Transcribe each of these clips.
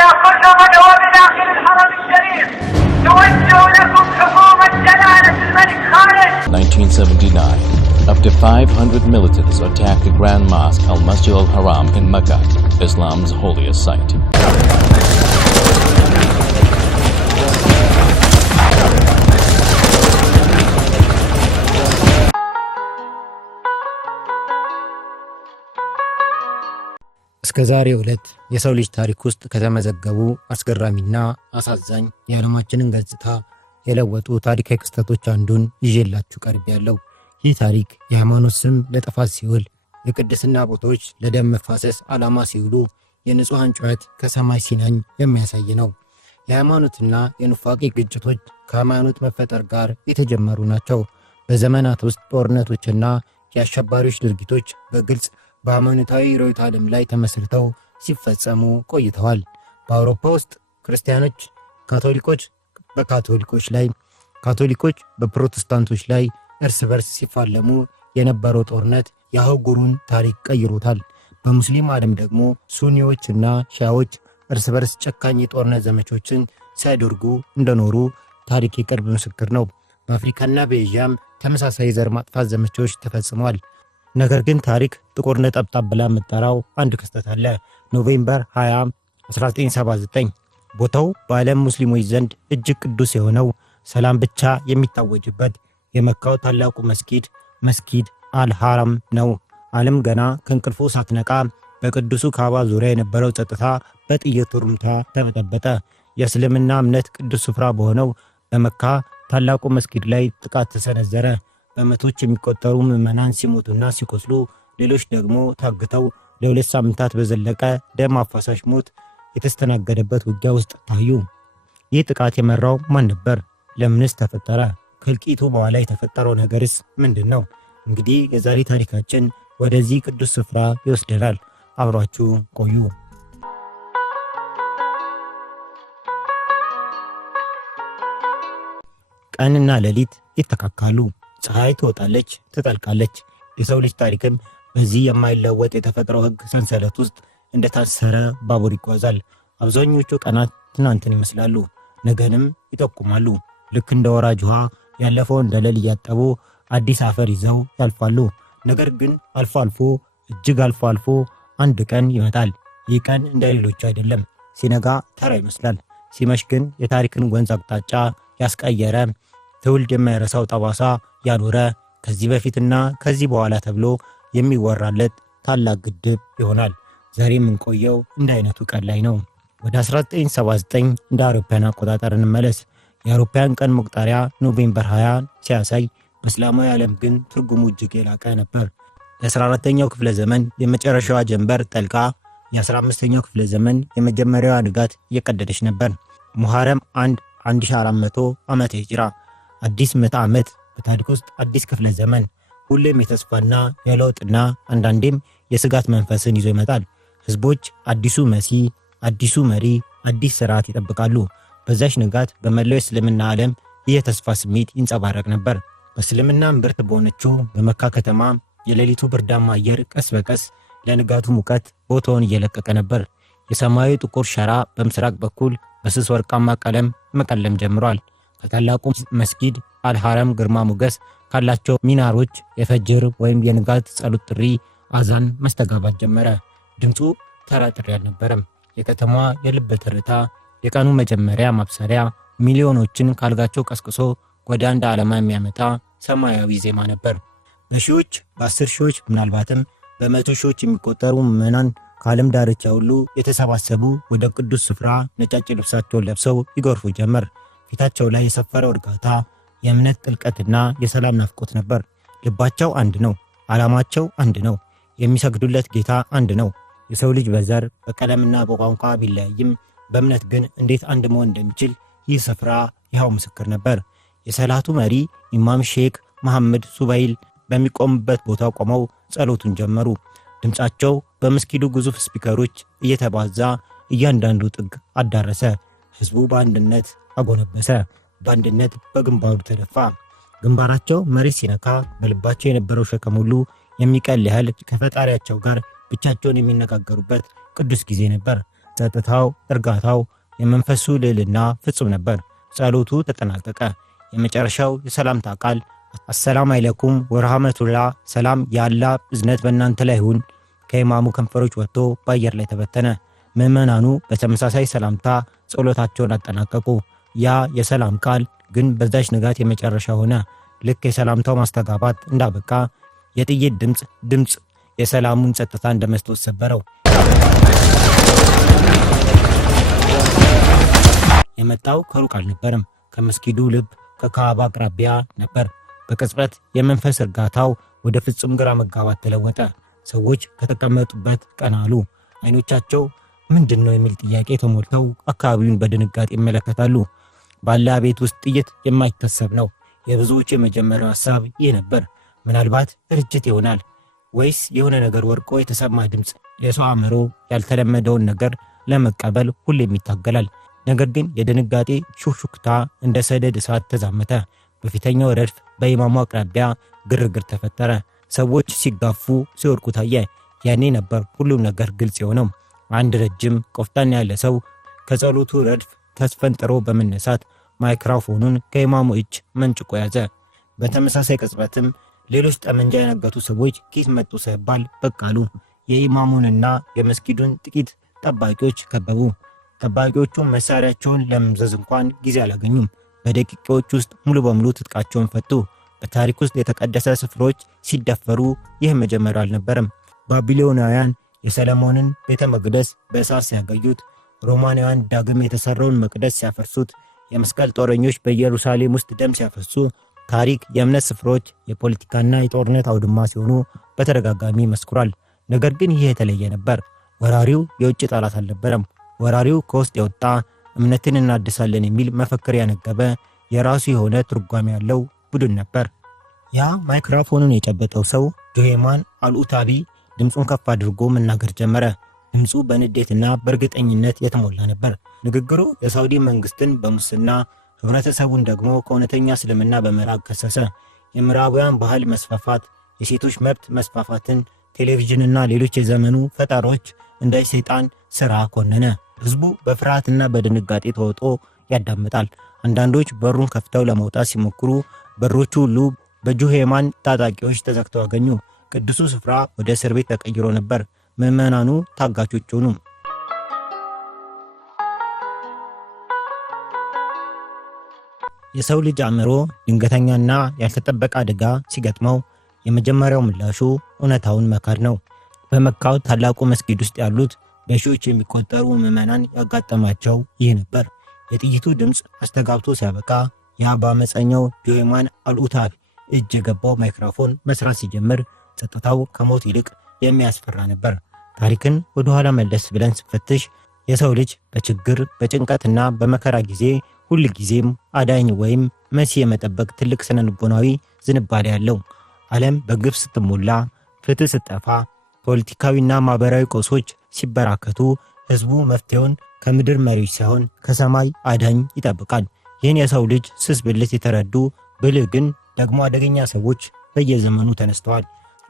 إلى كل من هو بداخل الحرم الشريف نوجه لكم حكومة جلالة الملك خالد. 1979, up to 500 militants attacked the Grand Mosque Al-Masjid Al-Haram in Mecca, Islam's holiest site. እስከዛሬው ዕለት የሰው ልጅ ታሪክ ውስጥ ከተመዘገቡ አስገራሚና አሳዛኝ የዓለማችንን ገጽታ የለወጡ ታሪካዊ ክስተቶች አንዱን ይዤላችሁ ቀርቤያለሁ። ይህ ታሪክ የሃይማኖት ስም ለጥፋት ሲውል፣ የቅድስና ቦታዎች ለደም መፋሰስ ዓላማ ሲውሉ፣ የንጹሐን ጩኸት ከሰማይ ሲናኝ የሚያሳይ ነው። የሃይማኖትና የኑፋቄ ግጭቶች ከሃይማኖት መፈጠር ጋር የተጀመሩ ናቸው። በዘመናት ውስጥ ጦርነቶችና የአሸባሪዎች ድርጊቶች በግልጽ በሃይማኖታዊ ርዕዮተ ዓለም ላይ ተመስርተው ሲፈጸሙ ቆይተዋል። በአውሮፓ ውስጥ ክርስቲያኖች ካቶሊኮች በካቶሊኮች ላይ፣ ካቶሊኮች በፕሮቴስታንቶች ላይ እርስ በርስ ሲፋለሙ የነበረው ጦርነት የአህጉሩን ታሪክ ቀይሮታል። በሙስሊም ዓለም ደግሞ ሱኒዎችና ሺዓዎች እርስ በርስ ጨካኝ የጦርነት ዘመቾችን ሲያደርጉ እንደኖሩ ታሪክ የቅርብ ምስክር ነው። በአፍሪካና በኤዥያም ተመሳሳይ ዘር ማጥፋት ዘመቻዎች ተፈጽመዋል። ነገር ግን ታሪክ ጥቁር ነጠብጣብ ብላ የምትጠራው አንድ ክስተት አለ። ኖቬምበር 20 1979 ቦታው በዓለም ሙስሊሞች ዘንድ እጅግ ቅዱስ የሆነው ሰላም ብቻ የሚታወጅበት የመካው ታላቁ መስጊድ አል-ሐራም ነው። ዓለም ገና ከእንቅልፉ ሳትነቃ በቅዱሱ ካባ ዙሪያ የነበረው ጸጥታ በጥይት ሩምታ ተበጠበጠ። የእስልምና እምነት ቅዱስ ስፍራ በሆነው በመካ ታላቁ መስጊድ ላይ ጥቃት ተሰነዘረ። በመቶች የሚቆጠሩ ምዕመናን ሲሞቱና ሲቆስሉ፣ ሌሎች ደግሞ ታግተው ለ2 ሳምንታት በዘለቀ ደም አፋሳሽ ሞት የተስተናገደበት ውጊያ ውስጥ ታዩ። ይህ ጥቃት የመራው ማን ነበር? ለምንስ ተፈጠረ? ከእልቂቱ በኋላ የተፈጠረው ነገርስ ምንድን ነው? እንግዲህ የዛሬ ታሪካችን ወደዚህ ቅዱስ ስፍራ ይወስደናል። አብራችሁ ቆዩ። ቀንና ሌሊት ይተካካሉ። ፀሐይ ትወጣለች፣ ትጠልቃለች። የሰው ልጅ ታሪክም በዚህ የማይለወጥ የተፈጥሮ ሕግ ሰንሰለት ውስጥ እንደታሰረ ባቡር ይጓዛል። አብዛኞቹ ቀናት ትናንትን ይመስላሉ፣ ነገንም ይጠቁማሉ። ልክ እንደ ወራጅ ውሃ ያለፈውን ደለል እያጠቡ አዲስ አፈር ይዘው ያልፋሉ። ነገር ግን አልፎ አልፎ እጅግ አልፎ አልፎ አንድ ቀን ይመጣል። ይህ ቀን እንደ ሌሎቹ አይደለም። ሲነጋ ተራ ይመስላል፣ ሲመሽ ግን የታሪክን ወንዝ አቅጣጫ ያስቀየረ፣ ትውልድ የማይረሳው ጠባሳ ያኖረ፣ ከዚህ በፊትና ከዚህ በኋላ ተብሎ የሚወራለት ታላቅ ግድብ ይሆናል። ዛሬ የምንቆየው እንደ አይነቱ ቀን ላይ ነው። ወደ 1979 እንደ አውሮፓውያን አቆጣጠር እንመለስ። የአውሮፓውያን ቀን መቁጠሪያ ኖቬምበር 20 ሲያሳይ፣ በእስላማዊ ዓለም ግን ትርጉሙ እጅግ የላቀ ነበር። የ14ኛው ክፍለ ዘመን የመጨረሻዋ ጀንበር ጠልቃ የ15ኛው ክፍለ ዘመን የመጀመሪያዋ ንጋት እየቀደደች ነበር። ሙሐረም 1400 ዓመተ ሂጅራ፣ አዲስ ምዕተ ዓመት፣ በታሪክ ውስጥ አዲስ ክፍለ ዘመን፣ ሁሌም የተስፋና የለውጥና አንዳንዴም የስጋት መንፈስን ይዞ ይመጣል። ህዝቦች አዲሱ መሲህ፣ አዲሱ መሪ፣ አዲስ ስርዓት ይጠብቃሉ። በዛች ንጋት በመላው እስልምና ዓለም ይህ የተስፋ ስሜት ይንጸባረቅ ነበር። በእስልምና እምብርት በሆነችው በመካ ከተማ የሌሊቱ ብርዳማ አየር ቀስ በቀስ ለንጋቱ ሙቀት ቦታውን እየለቀቀ ነበር። የሰማያዊ ጥቁር ሸራ በምስራቅ በኩል በስስ ወርቃማ ቀለም መቀለም ጀምሯል። ከታላቁ መስጊድ አል-ሐራም ግርማ ሞገስ ካላቸው ሚናሮች የፈጅር ወይም የንጋት ጸሎት ጥሪ አዛን መስተጋባት ጀመረ። ድምፁ ተራ ጥሪ አልነበረም። የከተማዋ የልብ ትርታ፣ የቀኑ መጀመሪያ ማብሰሪያ፣ ሚሊዮኖችን ካልጋቸው ቀስቅሶ ወደ አንድ ዓላማ የሚያመጣ ሰማያዊ ዜማ ነበር። በሺዎች፣ በ10 ሺዎች፣ ምናልባትም በመቶ ሺዎች የሚቆጠሩ ምዕመናን ከዓለም ዳርቻ ሁሉ የተሰባሰቡ ወደ ቅዱስ ስፍራ ነጫጭ ልብሳቸውን ለብሰው ይጎርፉ ጀመር። ፊታቸው ላይ የሰፈረው እርጋታ፣ የእምነት ጥልቀትና የሰላም ናፍቆት ነበር። ልባቸው አንድ ነው፣ ዓላማቸው አንድ ነው፣ የሚሰግዱለት ጌታ አንድ ነው። የሰው ልጅ በዘር በቀለምና በቋንቋ ቢለያይም በእምነት ግን እንዴት አንድ መሆን እንደሚችል ይህ ስፍራ ይኸው ምስክር ነበር። የሰላቱ መሪ ኢማም ሼክ መሐመድ ሱባይል በሚቆምበት ቦታ ቆመው ጸሎቱን ጀመሩ። ድምፃቸው በመስጊዱ ግዙፍ ስፒከሮች እየተባዛ እያንዳንዱ ጥግ አዳረሰ። ህዝቡ በአንድነት አጎነበሰ፣ በአንድነት በግንባሩ ተደፋ። ግንባራቸው መሬት ሲነካ በልባቸው የነበረው ሸክም ሁሉ የሚቀል ያህል ከፈጣሪያቸው ጋር ብቻቸውን የሚነጋገሩበት ቅዱስ ጊዜ ነበር። ጸጥታው፣ እርጋታው፣ የመንፈሱ ልዕልና ፍጹም ነበር። ጸሎቱ ተጠናቀቀ። የመጨረሻው የሰላምታ ቃል አሰላም አለይኩም ወራህመቱላህ፣ ሰላም የአላህ እዝነት በእናንተ ላይ ይሁን፣ ከኢማሙ ከንፈሮች ወጥቶ በአየር ላይ ተበተነ። ምዕመናኑ በተመሳሳይ ሰላምታ ጸሎታቸውን አጠናቀቁ። ያ የሰላም ቃል ግን በዛች ንጋት የመጨረሻ ሆነ። ልክ የሰላምታው ማስተጋባት እንዳበቃ የጥይት ድምፅ የሰላሙን ጸጥታ እንደመስጠት ሰበረው። የመጣው ከሩቅ አልነበረም፣ ከመስጊዱ ልብ ከካዕባ አቅራቢያ ነበር። በቅጽበት የመንፈስ እርጋታው ወደ ፍጹም ግራ መጋባት ተለወጠ። ሰዎች ከተቀመጡበት ቀና አሉ። አይኖቻቸው ምንድን ነው የሚል ጥያቄ ተሞልተው አካባቢውን በድንጋጤ ይመለከታሉ። በአላህ ቤት ውስጥ ጥይት የማይታሰብ ነው። የብዙዎች የመጀመሪያው ሐሳብ ይህ ነበር። ምናልባት ድርጅት ይሆናል ወይስ የሆነ ነገር ወርቆ የተሰማ ድምፅ። የሰው አእምሮ ያልተለመደውን ነገር ለመቀበል ሁሌም ይታገላል። ነገር ግን የድንጋጤ ሹክሹክታ እንደ ሰደድ እሳት ተዛመተ። በፊተኛው ረድፍ በኢማሙ አቅራቢያ ግርግር ተፈጠረ። ሰዎች ሲጋፉ፣ ሲወርቁ ታየ። ያኔ ነበር ሁሉም ነገር ግልጽ የሆነው። አንድ ረጅም ቆፍጣን ያለ ሰው ከጸሎቱ ረድፍ ተስፈንጥሮ በመነሳት ማይክሮፎኑን ከኢማሙ እጅ መንጭቆ ያዘ። በተመሳሳይ ቅጽበትም ሌሎች ጠመንጃ ያነገቱ ሰዎች ኪስ መጡ ሳይባል በቃሉ የኢማሙንና የመስጊዱን ጥቂት ጠባቂዎች ከበቡ። ጠባቂዎቹ መሳሪያቸውን ለመምዘዝ እንኳን ጊዜ አላገኙም። በደቂቃዎች ውስጥ ሙሉ በሙሉ ትጥቃቸውን ፈቱ። በታሪክ ውስጥ የተቀደሰ ስፍሮች ሲደፈሩ ይህ መጀመሪያው አልነበረም። ባቢሎናውያን የሰለሞንን ቤተ መቅደስ በእሳት ሲያጋዩት፣ ሮማናውያን ዳግም የተሰራውን መቅደስ ሲያፈርሱት፣ የመስቀል ጦረኞች በኢየሩሳሌም ውስጥ ደም ሲያፈሱ፣ ታሪክ የእምነት ስፍሮች የፖለቲካና የጦርነት አውድማ ሲሆኑ በተደጋጋሚ መስክሯል። ነገር ግን ይህ የተለየ ነበር። ወራሪው የውጭ ጠላት አልነበረም። ወራሪው ከውስጥ የወጣ እምነትን እናድሳለን የሚል መፈክር ያነገበ የራሱ የሆነ ትርጓሜ ያለው ቡድን ነበር። ያ ማይክሮፎኑን የጨበጠው ሰው ጆሄማን አልኡታቢ ድምፁን ከፍ አድርጎ መናገር ጀመረ። ድምፁ በንዴትና በእርግጠኝነት የተሞላ ነበር። ንግግሩ የሳውዲ መንግስትን በሙስና ህብረተሰቡን ደግሞ ከእውነተኛ እስልምና በመራቅ ከሰሰ። የምዕራባውያን ባህል መስፋፋት፣ የሴቶች መብት መስፋፋትን፣ ቴሌቪዥንና ሌሎች የዘመኑ ፈጠሮች እንደ ሰይጣን ሥራ ኮነነ። ህዝቡ በፍርሃትና በድንጋጤ ተውጦ ያዳምጣል። አንዳንዶች በሩን ከፍተው ለመውጣት ሲሞክሩ በሮቹ ሁሉ በጁሄማን ታጣቂዎች ተዘግተው አገኙ። ቅዱሱ ስፍራ ወደ እስር ቤት ተቀይሮ ነበር። ምዕመናኑ ታጋቾች ሆኑ። የሰው ልጅ አእምሮ ድንገተኛና ያልተጠበቀ አደጋ ሲገጥመው የመጀመሪያው ምላሹ እውነታውን መካድ ነው። በመካው ታላቁ መስጊድ ውስጥ ያሉት በሺዎች የሚቆጠሩ ምዕመናን ያጋጠማቸው ይህ ነበር። የጥይቱ ድምፅ አስተጋብቶ ሲያበቃ ያ በአመፀኛው ጆሄማን አልኡታቢ እጅ የገባው ማይክሮፎን መስራት ሲጀምር ጸጥታው ከሞት ይልቅ የሚያስፈራ ነበር። ታሪክን ወደ ኋላ መለስ ብለን ስንፈትሽ የሰው ልጅ በችግር በጭንቀትና በመከራ ጊዜ ሁል ጊዜም አዳኝ ወይም መሲህ የመጠበቅ ትልቅ ስነልቦናዊ ዝንባሌ ያለው። ዓለም በግፍ ስትሞላ፣ ፍትህ ስትጠፋ፣ ፖለቲካዊና ማህበራዊ ቀውሶች ሲበራከቱ ህዝቡ መፍትሄውን ከምድር መሪዎች ሳይሆን ከሰማይ አዳኝ ይጠብቃል። ይህን የሰው ልጅ ስስ ብልት የተረዱ ብልህ ግን ደግሞ አደገኛ ሰዎች በየዘመኑ ተነስተዋል።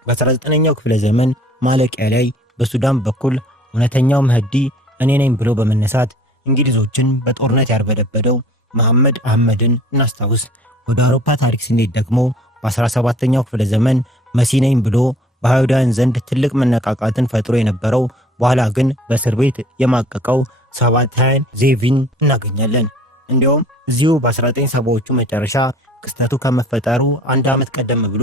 በ19ኛው ክፍለ ዘመን ማለቂያ ላይ በሱዳን በኩል እውነተኛው መህዲ እኔ ነኝ ብሎ በመነሳት እንግሊዞችን በጦርነት ያርበደበደው መሐመድ አህመድን እናስታውስ። ወደ አውሮፓ ታሪክ ስንሄድ ደግሞ በ17ኛው ክፍለ ዘመን መሲህ ነኝ ብሎ በአይሁዳውያን ዘንድ ትልቅ መነቃቃትን ፈጥሮ የነበረው በኋላ ግን በእስር ቤት የማቀቀው ሳባታያን ዜቪን እናገኛለን። እንዲሁም እዚሁ በ1970ዎቹ መጨረሻ ክስተቱ ከመፈጠሩ አንድ ዓመት ቀደም ብሎ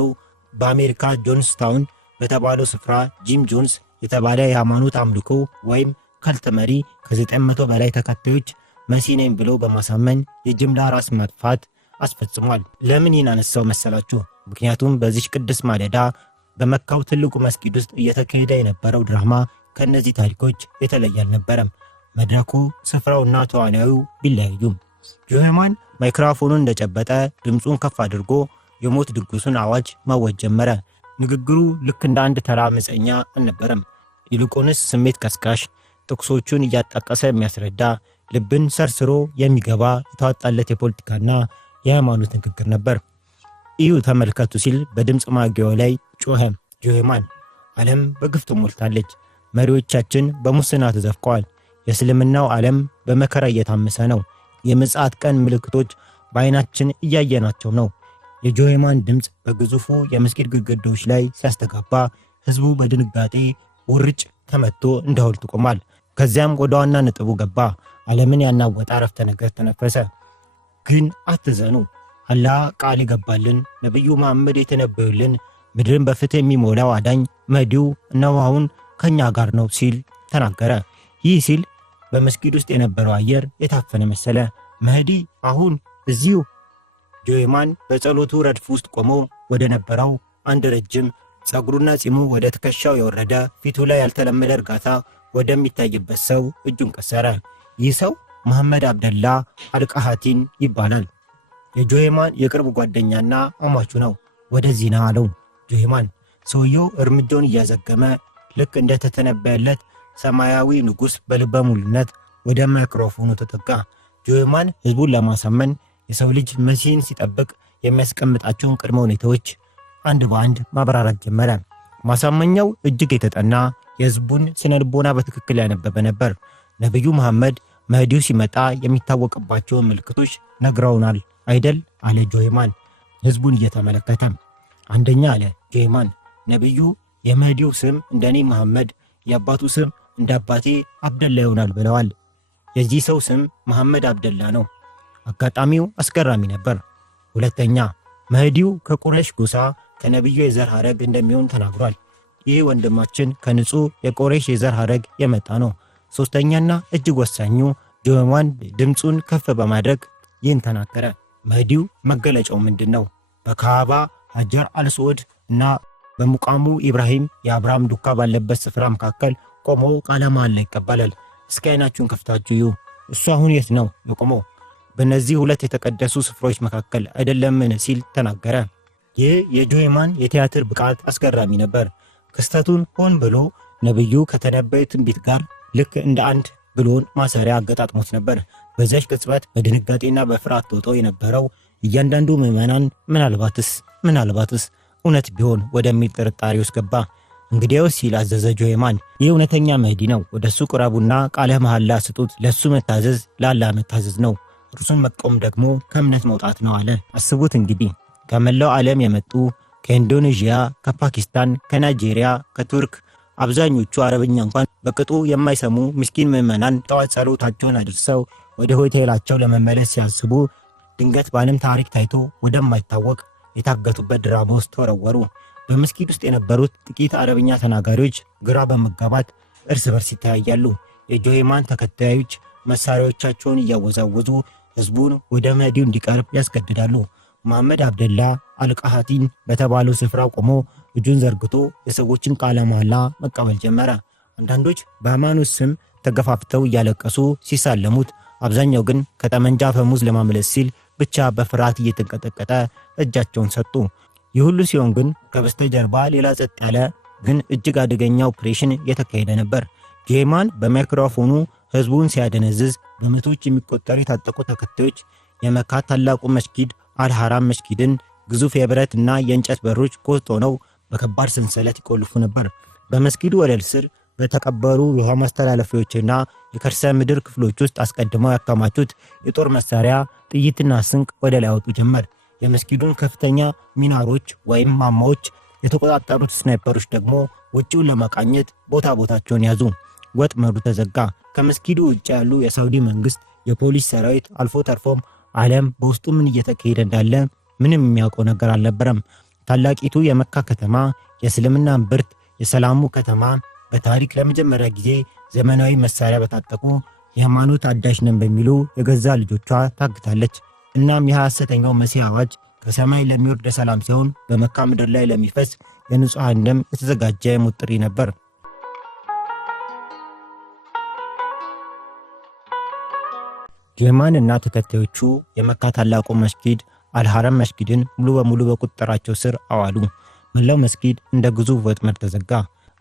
በአሜሪካ ጆንስታውን በተባለው ስፍራ ጂም ጆንስ የተባለ የሃይማኖት አምልኮ ወይም ከልት መሪ ከ900 በላይ ተከታዮች መሲህ ነኝ ብሎ በማሳመን የጅምላ ራስ ማጥፋት አስፈጽሟል። ለምን ይህን አነሳው መሰላችሁ? ምክንያቱም በዚህ ቅዱስ ማለዳ በመካው ትልቁ መስጊድ ውስጥ እየተካሄደ የነበረው ድራማ ከነዚህ ታሪኮች የተለየ አልነበረም። መድረኩ፣ ስፍራውና ተዋናዩ ቢለያዩም ጆሄማን ማይክሮፎኑን እንደጨበጠ ድምፁን ከፍ አድርጎ የሞት ድግሱን አዋጅ ማወጅ ጀመረ። ንግግሩ ልክ እንደ አንድ ተራ አመፀኛ አልነበረም። ይልቁንስ ስሜት ቀስቃሽ፣ ጥቅሶቹን እያጣቀሰ የሚያስረዳ፣ ልብን ሰርስሮ የሚገባ የተዋጣለት የፖለቲካና የሃይማኖት ንግግር ነበር። እዩ ተመልከቱ ሲል በድምፅ ማጉያው ላይ ጮኸ ጆሄማን። ዓለም በግፍ ተሞልታለች። መሪዎቻችን በሙስና ተዘፍቀዋል። የእስልምናው ዓለም በመከራ እየታመሰ ነው። የምጽአት ቀን ምልክቶች በዓይናችን እያየናቸው ነው። የጆሄማን ድምፅ በግዙፉ የመስጊድ ግድግዳዎች ላይ ሲያስተጋባ ህዝቡ በድንጋጤ ውርጭ ተመቶ እንደ ሐውልት ቆሟል። ከዚያም ወደ ዋና ነጥቡ ገባ። ዓለምን ያናወጠ አረፍተ ነገር ተነፈሰ። ግን አትዘኑ፣ አላህ ቃል ይገባልን፣ ነቢዩ መሐመድ የተነበዩልን ምድርን በፍትህ የሚሞላው አዳኝ መህዲው እነሆ አሁን ከኛ ጋር ነው ሲል ተናገረ። ይህ ሲል በመስጊድ ውስጥ የነበረው አየር የታፈነ መሰለ። መህዲ አሁን እዚሁ። ጆሄማን በጸሎቱ ረድፍ ውስጥ ቆሞ ወደ ነበረው አንድ ረጅም ጸጉሩና ጺሙ ወደ ትከሻው የወረደ ፊቱ ላይ ያልተለመደ እርጋታ ወደሚታይበት ሰው እጁን ቀሰረ። ይህ ሰው መሐመድ አብደላ አልቃሃቲን ይባላል። የጆሄማን የቅርብ ጓደኛና አማቹ ነው። ወደዚህ ና አለው ጆሄማን። ሰውየው እርምጃውን እያዘገመ ልክ እንደተተነበየለት ሰማያዊ ንጉሥ በልበ ሙሉነት ወደ ማይክሮፎኑ ተጠጋ። ጆሄማን ህዝቡን ለማሳመን የሰው ልጅ መሲህን ሲጠብቅ የሚያስቀምጣቸውን ቅድመ ሁኔታዎች አንድ በአንድ ማብራራት ጀመረ። ማሳመኛው እጅግ የተጠና የህዝቡን ስነልቦና በትክክል ያነበበ ነበር። ነቢዩ መሐመድ መህዲው ሲመጣ የሚታወቅባቸውን ምልክቶች ነግረውናል አይደል? አለ ጆሄማን ህዝቡን እየተመለከተ። አንደኛ አለ ጆሄማን፣ ነቢዩ የመህዲው ስም እንደኔ መሐመድ፣ የአባቱ ስም እንደ አባቴ አብደላ ይሆናል ብለዋል። የዚህ ሰው ስም መሐመድ አብደላ ነው። አጋጣሚው አስገራሚ ነበር። ሁለተኛ መህዲው ከቁረሽ ጎሳ ከነቢዩ የዘር ሐረግ እንደሚሆን ተናግሯል። ይህ ወንድማችን ከንጹህ የቁረሽ የዘር ሐረግ የመጣ ነው። ሶስተኛና እጅግ ወሳኙ ጆሄማን ድምፁን ከፍ በማድረግ ይህን ተናገረ። መህዲው መገለጫው ምንድን ነው? በካዕባ ሀጀር አልስዑድ እና በሙቃሙ ኢብራሂም የአብርሃም ዱካ ባለበት ስፍራ መካከል ቆሞ ቃለ መሐላ ይቀበላል። እስኪ አይናችሁን ከፍታችሁ እዩ። እሱ አሁን የት ነው የቆመው? በእነዚህ ሁለት የተቀደሱ ስፍራዎች መካከል አይደለምን? ሲል ተናገረ። ይህ የጆሄማን የቲያትር ብቃት አስገራሚ ነበር። ክስተቱን ሆን ብሎ ነብዩ ከተነበየ ትንቢት ጋር ልክ እንደ አንድ ብሎን ማሰሪያ አገጣጥሞት ነበር። በዚያች ቅጽበት በድንጋጤና በፍርሃት ተውጦ የነበረው እያንዳንዱ ምዕመናን ምናልባትስ እውነት ቢሆን ወደሚል ጥርጣሬ ውስጥ ገባ። እንግዲያውስ ሲል አዘዘ ጆሄማን፣ ይህ እውነተኛ መህዲ ነው። ወደሱ ቅረቡና ቃለ መሐላ ስጡት። ለሱ መታዘዝ ለአላህ መታዘዝ ነው፣ እርሱን መቆም ደግሞ ከእምነት መውጣት ነው አለ። አስቡት እንግዲህ ከመላው ዓለም የመጡ ከኢንዶኔዥያ፣ ከፓኪስታን፣ ከናይጄሪያ፣ ከቱርክ አብዛኞቹ አረብኛ እንኳን በቅጡ የማይሰሙ ምስኪን ምዕመናን ጠዋት ጸሎታቸውን አድርሰው ወደ ሆቴላቸው ለመመለስ ሲያስቡ ድንገት በዓለም ታሪክ ታይቶ ወደማይታወቅ የታገቱበት ድራማ ውስጥ ተወረወሩ። በመስጊድ ውስጥ የነበሩት ጥቂት አረብኛ ተናጋሪዎች ግራ በመጋባት እርስ በርስ ይተያያሉ። የጆሄማን ተከታዮች መሳሪያዎቻቸውን እያወዛወዙ ህዝቡን ወደ መህዲው እንዲቀርብ ያስገድዳሉ። መሐመድ አብደላ አልቃሃቲን በተባለው ስፍራ ቆሞ እጁን ዘርግቶ የሰዎችን ቃለ መሐላ መቀበል ጀመረ። አንዳንዶች በሃይማኖት ስም ተገፋፍተው እያለቀሱ ሲሳለሙት፣ አብዛኛው ግን ከጠመንጃ ፈሙዝ ለማምለስ ሲል ብቻ በፍርሃት እየተንቀጠቀጠ እጃቸውን ሰጡ። ይህ ሁሉ ሲሆን ግን ከበስተጀርባ ሌላ ጸጥ ያለ ግን እጅግ አደገኛ ኦፕሬሽን የተካሄደ ነበር። ጆሄማን በማይክሮፎኑ ህዝቡን ሲያደነዝዝ በመቶዎች የሚቆጠሩ የታጠቁ ተከታዮች የመካ ታላቁ መስጊድ አልሐራም መስጊድን ግዙፍ የብረት እና የእንጨት በሮች ኮስት ሆነው በከባድ ሰንሰለት ይቆልፉ ነበር። በመስጊዱ ወለል ስር በተቀበሩ የውሃ ማስተላለፊያዎችና የከርሰ ምድር ክፍሎች ውስጥ አስቀድመው ያከማቹት የጦር መሳሪያ፣ ጥይትና ስንቅ ወደ ላይ ያወጡ ጀመር። የመስጊዱን ከፍተኛ ሚናሮች ወይም ማማዎች የተቆጣጠሩት ስናይፐሮች ደግሞ ውጪውን ለመቃኘት ቦታቸውን ያዙ። ወጥመዱ ተዘጋ። ከመስጊዱ ውጭ ያሉ የሳውዲ መንግስት የፖሊስ ሰራዊት አልፎ ተርፎም ዓለም በውስጡ ምን እየተካሄደ እንዳለ ምንም የሚያውቀው ነገር አልነበረም። ታላቂቱ የመካ ከተማ የእስልምና እምብርት፣ የሰላሙ ከተማ በታሪክ ለመጀመሪያ ጊዜ ዘመናዊ መሳሪያ በታጠቁ የሃይማኖት አዳሽ ነን በሚሉ የገዛ ልጆቿ ታግታለች። እናም የሐሰተኛው መሲህ አዋጅ ከሰማይ ለሚወርድ ሰላም ሲሆን በመካ ምድር ላይ ለሚፈስ የንጹሃን ደም የተዘጋጀ የሞት ጥሪ ነበር። ጆሄማን እና ተከታዮቹ የመካ ታላቁ መስጊድ አልሐራም መስጊድን ሙሉ በሙሉ በቁጥጥራቸው ስር አዋሉ። መላው መስጊድ እንደ ግዙፍ ወጥመድ ተዘጋ።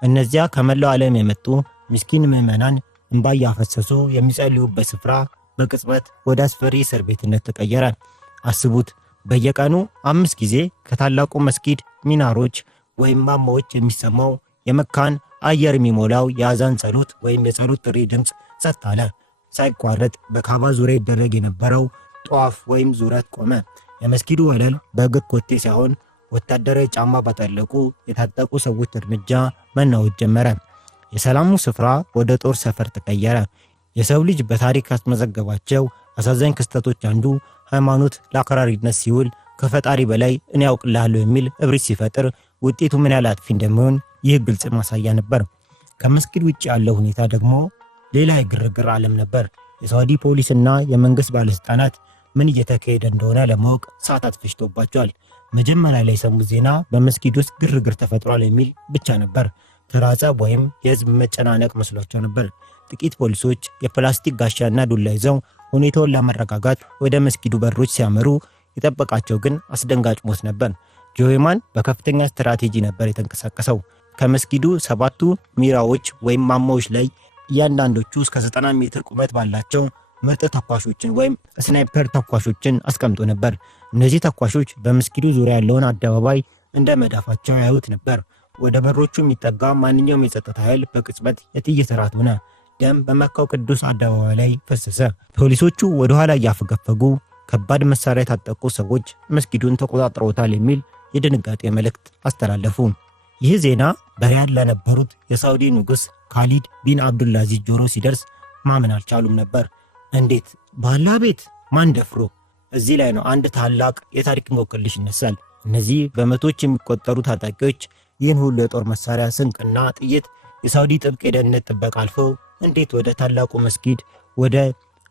እነዚያ ከመላው ዓለም የመጡ ምስኪን ምዕመናን እንባ እያፈሰሱ የሚጸልዩበት ስፍራ በቅጽበት ወደ አስፈሪ እስር ቤትነት ተቀየረ። አስቡት፣ በየቀኑ 5 ጊዜ ከታላቁ መስጊድ ሚናሮች ወይም ማማዎች የሚሰማው የመካን አየር የሚሞላው የአዛን ጸሎት ወይም የጸሎት ጥሪ ድምፅ ጸጥ አለ። ሳይቋረጥ በካባ ዙሪያ ይደረግ የነበረው ጧፍ ወይም ዙረት ቆመ። የመስጊዱ ወለል በእግር ኮቴ ሳይሆን ወታደራዊ ጫማ ባጠለቁ የታጠቁ ሰዎች እርምጃ መናወጥ ጀመረ። የሰላሙ ስፍራ ወደ ጦር ሰፈር ተቀየረ። የሰው ልጅ በታሪክ ያስመዘገባቸው አሳዛኝ ክስተቶች አንዱ ሃይማኖት ለአክራሪነት ሲውል ከፈጣሪ በላይ እኔ ያውቅልሃለሁ የሚል እብሪት ሲፈጥር ውጤቱ ምን ያህል አጥፊ እንደሚሆን ይህ ግልጽ ማሳያ ነበር። ከመስጊድ ውጭ ያለው ሁኔታ ደግሞ ሌላ የግርግር ዓለም ነበር። የሳውዲ ፖሊስና የመንግስት ባለስልጣናት ምን እየተካሄደ እንደሆነ ለማወቅ ሰዓታት ፈጅቶባቸዋል። መጀመሪያ ላይ የሰሙት ዜና በመስጊድ ውስጥ ግርግር ተፈጥሯል የሚል ብቻ ነበር። ተራ ጸብ ወይም የህዝብ መጨናነቅ መስሏቸው ነበር። ጥቂት ፖሊሶች የፕላስቲክ ጋሻና ዱላ ይዘው ሁኔታውን ለማረጋጋት ወደ መስጊዱ በሮች ሲያመሩ የጠበቃቸው ግን አስደንጋጭ ሞት ነበር። ጆሄማን በከፍተኛ ስትራቴጂ ነበር የተንቀሳቀሰው። ከመስጊዱ 7ቱ ሚራዎች ወይም ማማዎች ላይ እያንዳንዶቹ እስከ 90 ሜትር ቁመት ባላቸው ምርጥ ተኳሾችን ወይም ስናይፐር ተኳሾችን አስቀምጦ ነበር። እነዚህ ተኳሾች በመስጊዱ ዙሪያ ያለውን አደባባይ እንደ መዳፋቸው ያዩት ነበር። ወደ በሮቹ የሚጠጋ ማንኛውም የጸጥታ ኃይል በቅጽበት የጥይት ራት ሆነ። ደም በመካው ቅዱስ አደባባይ ላይ ፈሰሰ። ፖሊሶቹ ወደ ኋላ እያፈገፈጉ ከባድ መሳሪያ የታጠቁ ሰዎች መስጊዱን ተቆጣጥረውታል የሚል የድንጋጤ መልእክት አስተላለፉ። ይህ ዜና በሪያድ ለነበሩት የሳውዲ ንጉስ ካሊድ ቢን አብዱልአዚዝ ጆሮ ሲደርስ ማመን አልቻሉም ነበር። እንዴት ባላ ቤት ማን ደፍሮ? እዚህ ላይ ነው አንድ ታላቅ የታሪክ እንቆቅልሽ ይነሳል። እነዚህ በመቶዎች የሚቆጠሩ ታጣቂዎች ይህን ሁሉ የጦር መሳሪያ ስንቅና ጥይት የሳውዲ ጥብቅ የደህንነት ጥበቃ አልፈው እንዴት ወደ ታላቁ መስጊድ ወደ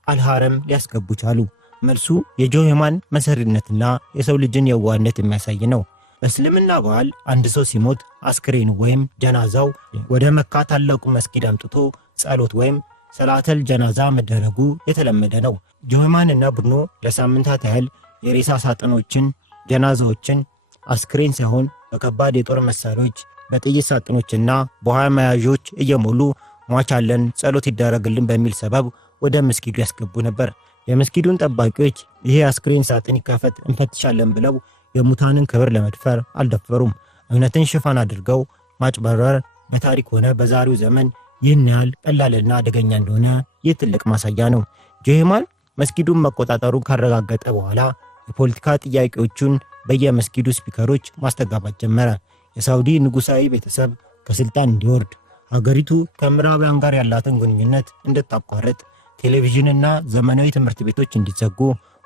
አልሐረም ሊያስገቡ ቻሉ? መልሱ የጆሄማን መሰሪነትና የሰው ልጅን የዋህነት የሚያሳይ ነው። በእስልምና ባህል አንድ ሰው ሲሞት አስክሬኑ ወይም ጀናዛው ወደ መካ ታላቁ መስጊድ አምጥቶ ጸሎት ወይም ሰላተል ጀናዛ መደረጉ የተለመደ ነው። ጆሄማንና ቡድኑ ለሳምንታት ያህል የሬሳ ሳጥኖችን፣ ጀናዛዎችን አስክሬን ሳይሆን በከባድ የጦር መሳሪያዎች በጥይት ሳጥኖችና በውሃ መያዦች እየሞሉ ሟቻለን ጸሎት ይደረግልን በሚል ሰበብ ወደ መስጊዱ ያስገቡ ነበር። የመስጊዱን ጠባቂዎች ይሄ አስክሬን ሳጥን ይከፈት እንፈትሻለን ብለው የሙታንን ክብር ለመድፈር አልደፈሩም። እምነትን ሽፋን አድርገው ማጭበረር በታሪክ ሆነ በዛሬው ዘመን ይህን ያህል ቀላልና አደገኛ እንደሆነ ይህ ትልቅ ማሳያ ነው። ጆሄማን መስጊዱን መቆጣጠሩን ካረጋገጠ በኋላ የፖለቲካ ጥያቄዎቹን በየመስጊዱ ስፒከሮች ማስተጋባት ጀመረ። የሳውዲ ንጉሳዊ ቤተሰብ ከስልጣን እንዲወርድ፣ ሀገሪቱ ከምዕራባውያን ጋር ያላትን ግንኙነት እንድታቋርጥ፣ ቴሌቪዥንና ዘመናዊ ትምህርት ቤቶች እንዲዘጉ፣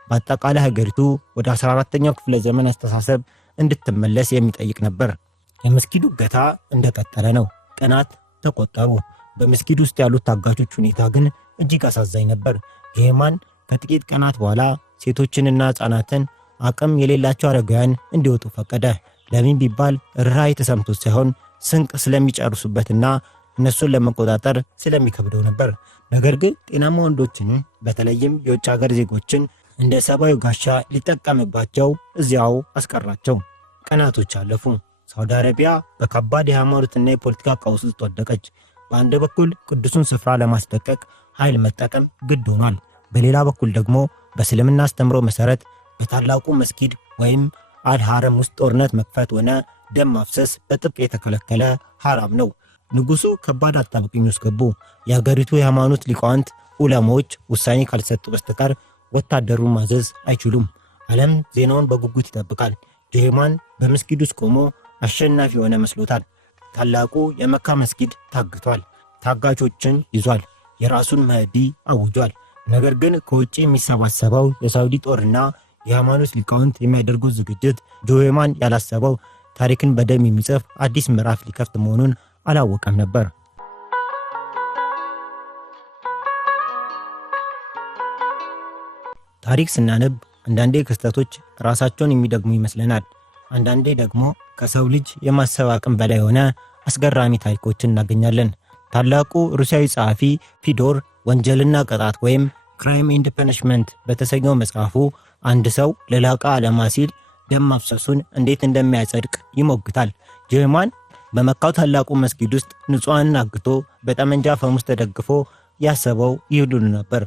በአጠቃላይ ሀገሪቱ ወደ 14ኛው ክፍለ ዘመን አስተሳሰብ እንድትመለስ የሚጠይቅ ነበር። የመስጊዱ እገታ እንደቀጠለ ነው። ቀናት ተቆጠሩ። በመስጊድ ውስጥ ያሉት ታጋቾች ሁኔታ ግን እጅግ አሳዛኝ ነበር። ጆሄማን ከጥቂት ቀናት በኋላ ሴቶችንና ሕፃናትን፣ አቅም የሌላቸው አረጋውያን እንዲወጡ ፈቀደ። ለምን ቢባል ርኅራኄ ተሰምቶት ሳይሆን ስንቅ ስለሚጨርሱበትና እነሱን ለመቆጣጠር ስለሚከብደው ነበር። ነገር ግን ጤናማ ወንዶችን በተለይም የውጭ ሀገር ዜጎችን እንደ ሰብአዊ ጋሻ ሊጠቀምባቸው እዚያው አስቀራቸው። ቀናቶች አለፉ። ሳውዲ አረቢያ በከባድ የሃይማኖትና የፖለቲካ ቀውስ ውስጥ ወደቀች። በአንድ በኩል ቅዱሱን ስፍራ ለማስለቀቅ ኃይል መጠቀም ግድ ሆኗል። በሌላ በኩል ደግሞ በእስልምና አስተምሮ መሰረት በታላቁ መስጊድ ወይም አልሐረም ውስጥ ጦርነት መክፈት ሆነ ደም ማፍሰስ በጥብቅ የተከለከለ ሐራም ነው። ንጉሱ ከባድ አጣብቂኝ ውስጥ ገቡ። የሀገሪቱ የሃይማኖት ሊቃውንት ዑለሞች ውሳኔ ካልሰጡ በስተቀር ወታደሩን ማዘዝ አይችሉም። ዓለም ዜናውን በጉጉት ይጠብቃል። ጆሄማን በመስጊድ ውስጥ ቆሞ አሸናፊ የሆነ መስሎታል። ታላቁ የመካ መስጊድ ታግቷል። ታጋቾችን ይዟል። የራሱን መህዲ አውጇል። ነገር ግን ከውጭ የሚሰባሰበው የሳውዲ ጦርና የሃይማኖት ሊቃውንት የሚያደርጉት ዝግጅት ጆሄማን ያላሰበው ታሪክን በደም የሚጽፍ አዲስ ምዕራፍ ሊከፍት መሆኑን አላወቀም ነበር። ታሪክ ስናነብ አንዳንዴ ክስተቶች ራሳቸውን የሚደግሙ ይመስለናል። አንዳንዴ ደግሞ ከሰው ልጅ የማሰብ አቅም በላይ የሆነ አስገራሚ ታሪኮችን እናገኛለን። ታላቁ ሩሲያዊ ጸሐፊ ፊዶር ወንጀልና ቅጣት ወይም ክራይም ኤንድ ፐኒሽመንት በተሰኘው መጽሐፉ አንድ ሰው ለላቀ ዓላማ ሲል ደም ማፍሰሱን እንዴት እንደሚያጸድቅ ይሞግታል። ጆሄማን በመካው ታላቁ መስጊድ ውስጥ ንጹሐንን አግቶ በጠመንጃ ፈሙስ ተደግፎ ያሰበው ይሁሉ ነበር።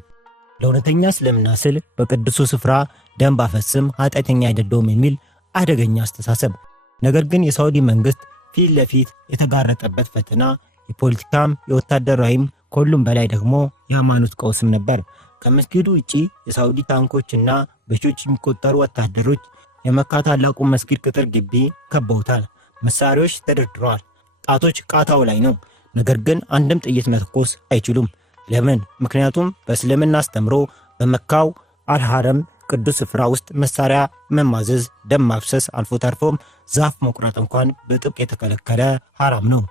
ለእውነተኛ እስልምና ስል በቅዱሱ ስፍራ ደም ባፈስም ኃጢአተኛ አይደለሁም የሚል አደገኛ አስተሳሰብ። ነገር ግን የሳውዲ መንግስት ፊት ለፊት የተጋረጠበት ፈተና የፖለቲካም የወታደራዊም ከሁሉም በላይ ደግሞ የሃይማኖት ቀውስም ነበር። ከመስጊዱ ውጪ የሳውዲ ታንኮችና በሺዎች የሚቆጠሩ ወታደሮች የመካ ታላቁ መስጊድ ቅጥር ግቢ ከበውታል። መሳሪያዎች ተደርድረዋል። ጣቶች ቃታው ላይ ነው። ነገር ግን አንድም ጥይት መተኮስ አይችሉም። ለምን? ምክንያቱም በእስልምና አስተምሮ በመካው አልሐረም ቅዱስ ስፍራ ውስጥ መሳሪያ መማዘዝ፣ ደም ማፍሰስ፣ አልፎ ተርፎም ዛፍ መቁረጥ እንኳን በጥብቅ የተከለከለ ሐራም ነው።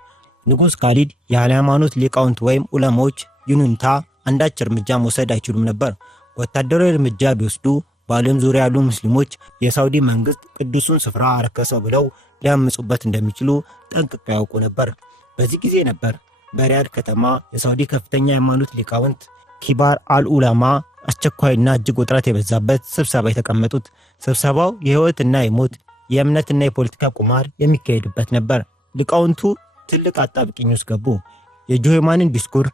ንጉሥ ካሊድ የሃይማኖት ሊቃውንት ወይም ዑለማዎች ይኑንታ አንዳች እርምጃ መውሰድ አይችሉም ነበር። ወታደራዊ እርምጃ ቢወስዱ በዓለም ዙሪያ ያሉ ሙስሊሞች የሳውዲ መንግስት ቅዱሱን ስፍራ አረከሰው ብለው ሊያምፁበት እንደሚችሉ ጠንቅቀው ያውቁ ነበር። በዚህ ጊዜ ነበር በሪያድ ከተማ የሳውዲ ከፍተኛ የሃይማኖት ሊቃውንት ኪባር አልኡላማ አስቸኳይና እጅግ ውጥረት የበዛበት ስብሰባ የተቀመጡት። ስብሰባው የህይወትና የሞት የእምነትና የፖለቲካ ቁማር የሚካሄድበት ነበር። ሊቃውንቱ ትልቅ አጣብቂኝ ውስጥ ገቡ። የጁሄማንን ዲስኩር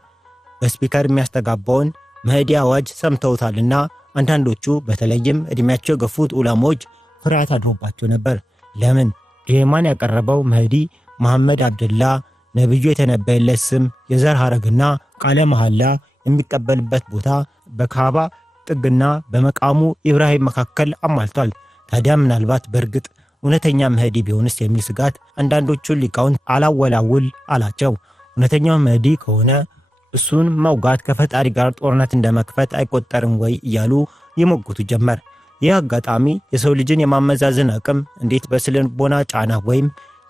በስፒከር የሚያስተጋባውን መህዲ አዋጅ ሰምተውታልና አንዳንዶቹ በተለይም ዕድሜያቸው የገፉት ዑላማዎች ፍርሃት አድሮባቸው ነበር። ለምን? ጁሄማን ያቀረበው መህዲ መሐመድ አብደላ ነብዩ የተነበየለት ስም፣ የዘር ሐረግና ቃለ መሐላ የሚቀበልበት ቦታ በካባ ጥግና በመቃሙ ኢብራሂም መካከል አሟልቷል። ታዲያ ምናልባት በእርግጥ እውነተኛ መህዲ ቢሆንስ የሚል ስጋት አንዳንዶቹን ሊቃውንት አላወላውል አላቸው። እውነተኛው መህዲ ከሆነ እሱን መውጋት ከፈጣሪ ጋር ጦርነት እንደመክፈት አይቆጠርም ወይ እያሉ ይሞግቱ ጀመር። ይህ አጋጣሚ የሰው ልጅን የማመዛዘን አቅም እንዴት በስነልቦና ጫና ወይም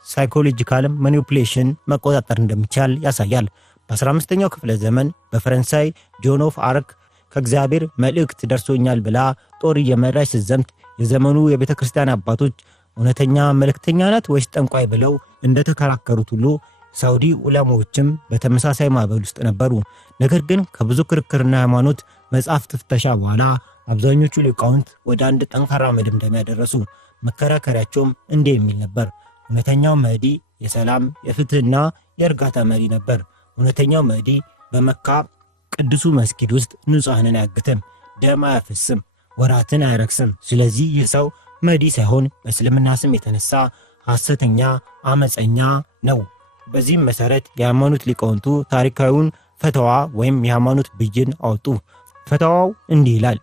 ሳይኮሎጂካል ማኒፑሌሽን መቆጣጠር እንደሚቻል ያሳያል። በ15ኛው ክፍለ ዘመን በፈረንሳይ ጆን ኦፍ አርክ ከእግዚአብሔር መልእክት ደርሶኛል ብላ ጦር እየመራች ስትዘምት የዘመኑ የቤተ ክርስቲያን አባቶች እውነተኛ መልእክተኛ ናት ወይስ ጠንቋይ ብለው እንደተከራከሩት ሁሉ ሳውዲ ዑለማዎችም በተመሳሳይ ማዕበል ውስጥ ነበሩ። ነገር ግን ከብዙ ክርክርና ሃይማኖት መጻሕፍት ፍተሻ በኋላ አብዛኞቹ ሊቃውንት ወደ አንድ ጠንካራ መደምደሚያ ደረሱ። መከራከሪያቸውም እንዲህ የሚል ነበር። እውነተኛው መህዲ የሰላም የፍትህና የእርጋታ መሪ ነበር። እውነተኛው መህዲ በመካ ቅዱሱ መስጊድ ውስጥ ንጹሐንን አያግትም፣ ደም አያፈስም፣ ወራትን አያረክስም። ስለዚህ ይህ ሰው መህዲ ሳይሆን በእስልምና ስም የተነሳ ሐሰተኛ አመፀኛ ነው። በዚህም መሰረት የሃይማኖት ሊቃውንቱ ታሪካዊውን ፈተዋ ወይም የሃይማኖት ብይን አወጡ። ፈተዋው እንዲህ ይላል።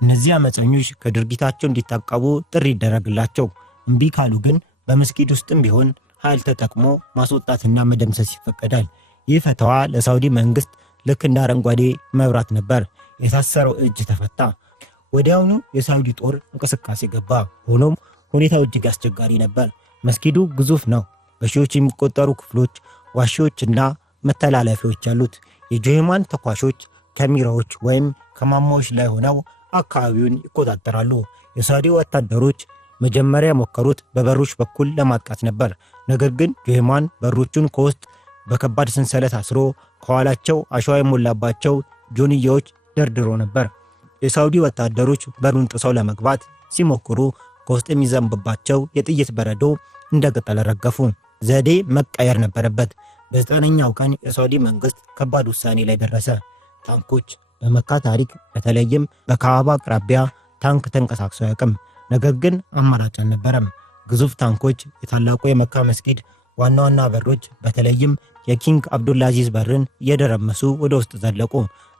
እነዚህ አመፀኞች ከድርጊታቸው እንዲታቀቡ ጥሪ ይደረግላቸው። እምቢ ካሉ ግን በመስጊድ ውስጥም ቢሆን ኃይል ተጠቅሞ ማስወጣትና መደምሰስ ይፈቀዳል። ይህ ፈተዋ ለሳውዲ መንግስት ልክ እንደ አረንጓዴ መብራት ነበር። የታሰረው እጅ ተፈታ። ወዲያውኑ የሳውዲ ጦር እንቅስቃሴ ገባ። ሆኖም ሁኔታው እጅግ አስቸጋሪ ነበር። መስጊዱ ግዙፍ ነው። በሺዎች የሚቆጠሩ ክፍሎች፣ ዋሻዎችና መተላለፊያዎች አሉት። የጁሄማን ተኳሾች ከሚራዎች ወይም ከማማዎች ላይ ሆነው አካባቢውን ይቆጣጠራሉ። የሳውዲ ወታደሮች መጀመሪያ የሞከሩት በበሮች በኩል ለማጥቃት ነበር። ነገር ግን ጁሄማን በሮቹን ከውስጥ በከባድ ሰንሰለት አስሮ ከኋላቸው አሸዋ የሞላባቸው ጆንያዎች ደርድሮ ነበር። የሳውዲ ወታደሮች በሩን ጥሰው ለመግባት ሲሞክሩ ከውስጥ የሚዘንብባቸው የጥይት በረዶ እንደ ቅጠል ረገፉ። ዘዴ መቀየር ነበረበት። በ9ኛው ቀን የሳውዲ መንግስት ከባድ ውሳኔ ላይ ደረሰ። ታንኮች በመካ ታሪክ በተለይም በካዕባ አቅራቢያ ታንክ ተንቀሳቅሶ አያውቅም። ነገር ግን አማራጭ አልነበረም። ግዙፍ ታንኮች የታላቁ የመካ መስጊድ ዋና ዋና በሮች በተለይም የኪንግ አብዱልአዚዝ በርን እየደረመሱ ወደ ውስጥ ዘለቁ።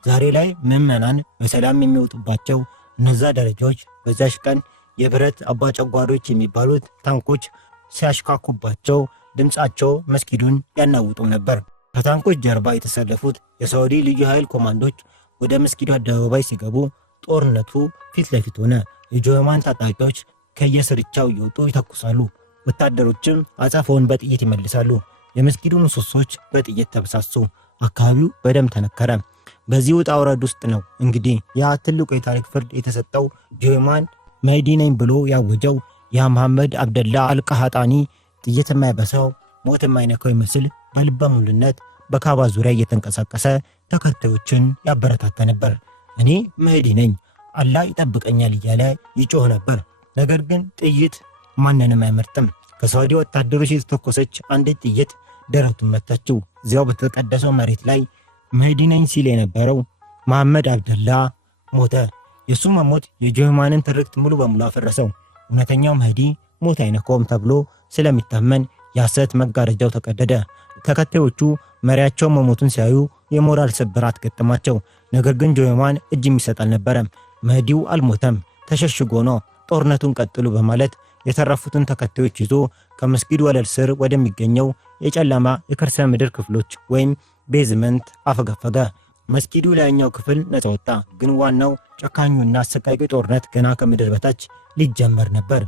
ዛሬ ላይ ምዕመናን በሰላም የሚወጡባቸው እነዛ ደረጃዎች በዛሽ ቀን የብረት አባጨጓዶች የሚባሉት ታንኮች ሲያሽካኩባቸው ድምፃቸው መስጊዱን ያናውጡም ነበር። ከታንኮች ጀርባ የተሰለፉት የሳውዲ ልዩ ኃይል ኮማንዶች ወደ መስጊዱ አደባባይ ሲገቡ ጦርነቱ ፊት ለፊት ሆነ። የጁሄማን ታጣቂዎች ከየስርቻው እየወጡ ይተኩሳሉ። ወታደሮችም አጸፋውን በጥይት ይመልሳሉ። የመስጊዱ ምሰሶች በጥይት ተበሳሱ። አካባቢው በደም ተነከረ። በዚህ ውጣ ውረድ ውስጥ ነው እንግዲህ ያ ትልቁ የታሪክ ፍርድ የተሰጠው። ጁሄማን መህዲ ነኝ ብሎ ያወጀው ያ መሐመድ አብደላ አልቃሃጣኒ ጥይት የማይበሳው ሞት የማይነካው ይመስል በልበ ሙሉነት በካባ ዙሪያ እየተንቀሳቀሰ ተከታዮችን ያበረታታ ነበር። እኔ መህዲ ነኝ፣ አላህ ይጠብቀኛል እያለ ይጮህ ነበር። ነገር ግን ጥይት ማንንም አይመርጥም። ከሳውዲ ወታደሮች የተተኮሰች አንዲት ጥይት ደረቱን መታችው። እዚያው በተቀደሰው መሬት ላይ መህዲ ነኝ ሲል የነበረው መሐመድ አብደላ ሞተ። የሱ መሞት የጁሄማንን ትርክት ሙሉ በሙሉ አፈረሰው። እውነተኛው መህዲ ሞት አይነካውም ተብሎ ስለሚታመን የሐሰት መጋረጃው ተቀደደ። ተከታዮቹ መሪያቸው መሞቱን ሲያዩ የሞራል ስብራት ገጠማቸው። ነገር ግን ጆሄማን እጅ የሚሰጥ አልነበረም። መህዲው አልሞተም፣ ተሸሽጎ ነው፣ ጦርነቱን ቀጥሉ በማለት የተረፉትን ተከታዮች ይዞ ከመስጊድ ወለል ስር ወደሚገኘው የጨለማ የከርሰ ምድር ክፍሎች ወይም ቤዝመንት አፈገፈገ። መስጊዱ ላይኛው ክፍል ነፃ ወጣ፣ ግን ዋናው ጨካኙና አሰቃቂ ጦርነት ገና ከምድር በታች ሊጀመር ነበር።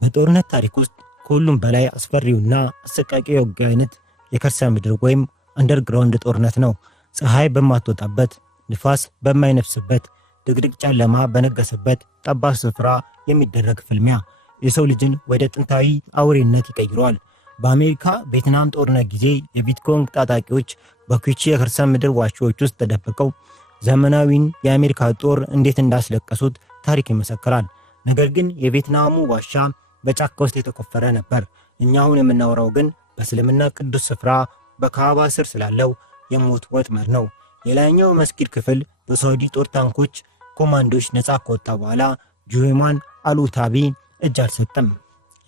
በጦርነት ታሪክ ውስጥ ከሁሉም በላይ አስፈሪውና አሰቃቂ የውጊያ አይነት የከርሰ ምድር ወይም አንደርግራውንድ ጦርነት ነው። ፀሐይ በማትወጣበት፣ ንፋስ በማይነፍስበት፣ ድቅድቅ ጨለማ በነገሰበት ጠባብ ስፍራ የሚደረግ ፍልሚያ የሰው ልጅን ወደ ጥንታዊ አውሬነት ይቀይረዋል። በአሜሪካ ቬትናም ጦርነት ጊዜ የቪትኮንግ ታጣቂዎች በኩቺ የከርሰ ምድር ዋሻዎች ውስጥ ተደብቀው ዘመናዊን የአሜሪካ ጦር እንዴት እንዳስለቀሱት ታሪክ ይመሰክራል። ነገር ግን የቬትናሙ ዋሻ በጫካ ውስጥ የተቆፈረ ነበር። እኛ አሁን የምናወራው ግን በእስልምና ቅዱስ ስፍራ በካዕባ ስር ስላለው የሞት ወጥመድ ነው። የላይኛው መስጊድ ክፍል በሳውዲ ጦር ታንኮች ኮማንዶች ነፃ ከወጣ በኋላ ጆሄማን አልኡታቢ እጅ አልሰጠም።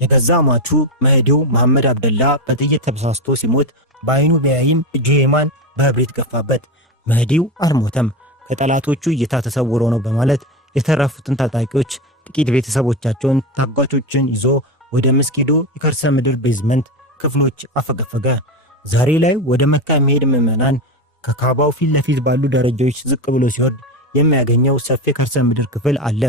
የገዛ ሟቹ መህዲው መሐመድ አብደላ በጥይት ተበሳስቶ ሲሞት በአይኑ ቢያይም ጆሄማን በእብሪት ገፋበት። መህዲው አልሞተም፣ ከጠላቶቹ እይታ ተሰውሮ ነው በማለት የተረፉትን ታጣቂዎች ጥቂት ቤተሰቦቻቸውን ታጋቾችን ይዞ ወደ መስጊዱ የከርሰ ምድር ቤዝመንት ክፍሎች አፈገፈገ። ዛሬ ላይ ወደ መካ የሚሄድ ምዕመናን ከካዕባው ፊት ለፊት ባሉ ደረጃዎች ዝቅ ብሎ ሲወርድ የሚያገኘው ሰፊ የከርሰ ምድር ክፍል አለ።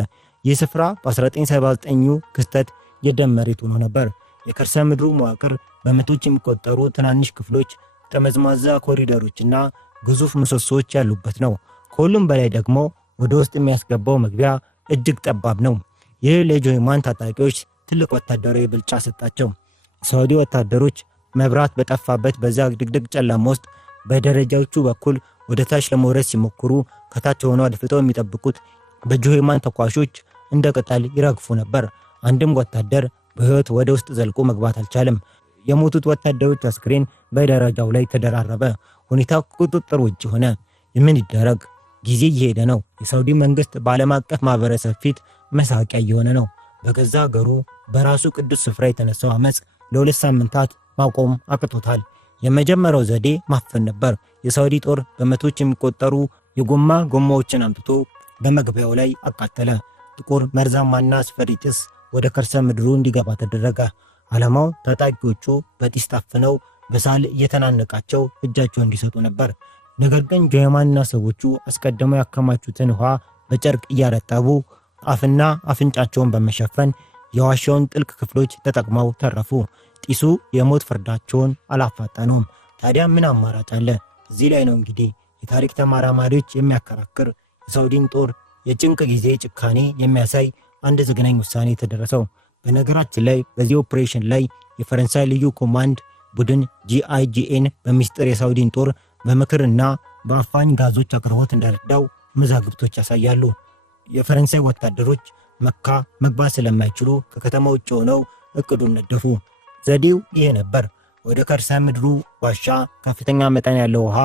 ይህ ስፍራ በ1979 ክስተት የደም መሬት ሆኖ ነበር። የከርሰ ምድሩ መዋቅር በመቶች የሚቆጠሩ ትናንሽ ክፍሎች፣ ጠመዝማዛ ኮሪደሮችና ግዙፍ ምሰሶዎች ያሉበት ነው። ከሁሉም በላይ ደግሞ ወደ ውስጥ የሚያስገባው መግቢያ እጅግ ጠባብ ነው። ይህ ለጆሄማን ታጣቂዎች ትልቅ ወታደራዊ ብልጫ ሰጣቸው። ሳውዲ ወታደሮች መብራት በጠፋበት በዛ ድቅድቅ ጨለማ ውስጥ በደረጃዎቹ በኩል ወደ ታች ለመውረድ ሲሞክሩ ከታች ሆነው አድፍጠው የሚጠብቁት በጆሄማን ተኳሾች እንደ ቅጠል ይረግፉ ነበር። አንድም ወታደር በሕይወት ወደ ውስጥ ዘልቆ መግባት አልቻለም። የሞቱት ወታደሮች አስክሬን በደረጃው ላይ ተደራረበ። ሁኔታው ቁጥጥር ውጭ ሆነ። ምን ይደረግ? ጊዜ እየሄደ ነው። የሳውዲ መንግስት በዓለም አቀፍ ማህበረሰብ ፊት መሳቂያ እየሆነ ነው። በገዛ ሀገሩ በራሱ ቅዱስ ስፍራ የተነሳው አመፅ ለ2 ሳምንታት ማቆም አቅቶታል። የመጀመሪያው ዘዴ ማፈን ነበር። የሳውዲ ጦር በመቶች የሚቆጠሩ የጎማ ጎማዎችን አምጥቶ በመግቢያው ላይ አቃጠለ። ጥቁር መርዛማና አስፈሪ ጭስ ወደ ከርሰ ምድሩ እንዲገባ ተደረገ። ዓላማው ታጣቂዎቹ በጢስ ታፍነው በሳል እየተናነቃቸው እጃቸውን እንዲሰጡ ነበር። ነገር ግን ጆሄማንና ሰዎቹ አስቀድመው ያከማቹትን ውሃ በጨርቅ እያረጠቡ አፍና አፍንጫቸውን በመሸፈን የዋሻውን ጥልቅ ክፍሎች ተጠቅመው ተረፉ። ጢሱ የሞት ፍርዳቸውን አላፋጠነውም። ታዲያ ምን አማራጭ አለ? እዚህ ላይ ነው እንግዲህ የታሪክ ተመራማሪዎች የሚያከራክር የሳውዲን ጦር የጭንቅ ጊዜ ጭካኔ የሚያሳይ አንድ ዘግናኝ ውሳኔ የተደረሰው። በነገራችን ላይ በዚህ ኦፕሬሽን ላይ የፈረንሳይ ልዩ ኮማንድ ቡድን GIGN በሚስጥር የሳውዲን ጦር በምክርና በአፋኝ ጋዞች አቅርቦት እንደረዳው መዛግብቶች ያሳያሉ። የፈረንሳይ ወታደሮች መካ መግባት ስለማይችሉ ከከተማ ውጭ ሆነው እቅዱን ነደፉ። ዘዴው ይሄ ነበር። ወደ ከርሰ ምድሩ ዋሻ ከፍተኛ መጠን ያለው ውሃ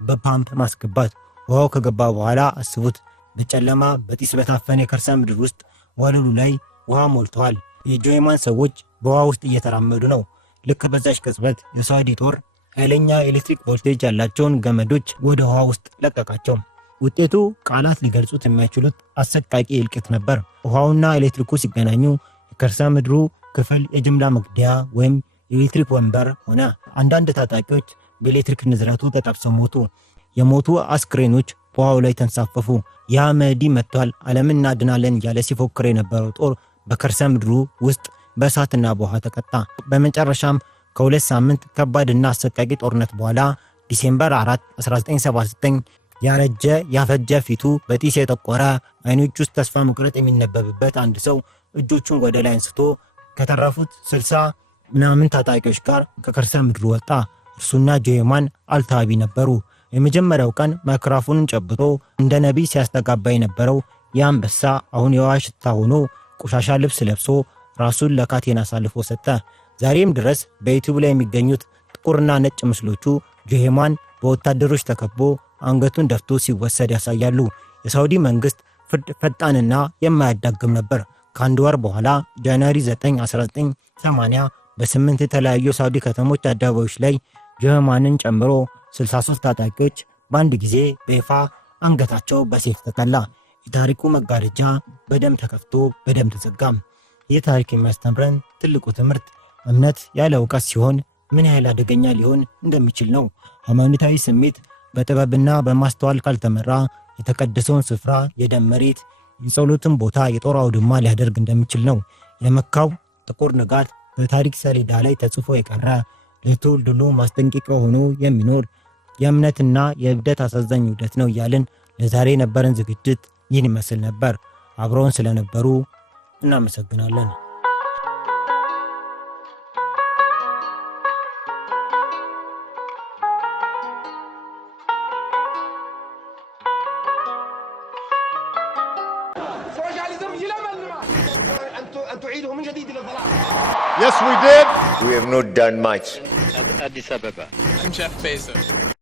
በፓምፕ ማስገባት። ውሃው ከገባ በኋላ አስቡት፣ በጨለማ በጢስ በታፈነ የከርሰ ምድር ውስጥ ወለሉ ላይ ውሃ ሞልተዋል። የጆሄማን ሰዎች በውሃ ውስጥ እየተራመዱ ነው። ልክ በዛች ቅጽበት የሳውዲ ጦር ኃይለኛ ኤሌክትሪክ ቮልቴጅ ያላቸውን ገመዶች ወደ ውሃ ውስጥ ለቀቃቸው። ውጤቱ ቃላት ሊገልጹት የማይችሉት አሰቃቂ እልቂት ነበር። ውሃውና ኤሌክትሪኩ ሲገናኙ የከርሰ ምድሩ ክፍል የጅምላ መግደያ ወይም ኤሌክትሪክ ወንበር ሆነ። አንዳንድ ታጣቂዎች በኤሌክትሪክ ንዝረቱ ተጠብሰው ሞቱ። የሞቱ አስክሬኖች በውሃው ላይ ተንሳፈፉ። ያ መህዲ መጥቷል፣ ዓለምን እናድናለን እያለ ሲፎክር የነበረው ጦር በከርሰ ምድሩ ውስጥ በእሳትና በውሃ ተቀጣ። በመጨረሻም ከ2 ሳምንት ከባድና አሰቃቂ ጦርነት በኋላ ዲሴምበር 4 1979 ያረጀ ያፈጀ ፊቱ በጢስ የጠቆረ አይኖች ውስጥ ተስፋ መቁረጥ የሚነበብበት አንድ ሰው እጆቹን ወደ ላይ አንስቶ ከተረፉት 60 ምናምን ታጣቂዎች ጋር ከከርሰ ምድሩ ወጣ። እርሱና ጆሄማን አልታቢ ነበሩ። የመጀመሪያው ቀን ማይክሮፎኑን ጨብጦ እንደ ነቢይ ሲያስተጋባ የነበረው የአንበሳ አሁን የውሃ ሽታ ሆኖ ቆሻሻ ልብስ ለብሶ ራሱን ለካቴና አሳልፎ ሰጠ። ዛሬም ድረስ በዩቲዩብ ላይ የሚገኙት ጥቁርና ነጭ ምስሎቹ ጆሄማን በወታደሮች ተከቦ አንገቱን ደፍቶ ሲወሰድ ያሳያሉ። የሳውዲ መንግስት ፍርድ ፈጣንና የማያዳግም ነበር። ከአንድ ወር በኋላ ጃንዋሪ 9 1980 በ8 የተለያዩ ሳውዲ ከተሞች አደባባዮች ላይ ጀህማንን ጨምሮ 63 ታጣቂዎች በአንድ ጊዜ በይፋ አንገታቸው በሰይፍ ተቀላ። የታሪኩ መጋረጃ በደም ተከፍቶ በደም ተዘጋም። ይህ ታሪክ የሚያስተምረን ትልቁ ትምህርት እምነት ያለ እውቀት ሲሆን ምን ያህል አደገኛ ሊሆን እንደሚችል ነው። ሃይማኖታዊ ስሜት በጥበብና በማስተዋል ካልተመራ የተቀደሰውን ስፍራ የደም መሬት፣ የጸሎትን ቦታ የጦር አውድማ ሊያደርግ እንደሚችል ነው። የመካው ጥቁር ንጋት በታሪክ ሰሌዳ ላይ ተጽፎ የቀረ ለትውልድ ሁሉ ማስጠንቀቂያ ሆኖ የሚኖር የእምነትና የእብደት አሳዛኝ ውደት ነው እያልን ለዛሬ የነበረን ዝግጅት ይህን ይመስል ነበር። አብረውን ስለነበሩ እናመሰግናለን። Yes, we did. We have not done much. Addis Ababa. I'm Jeff Bezos.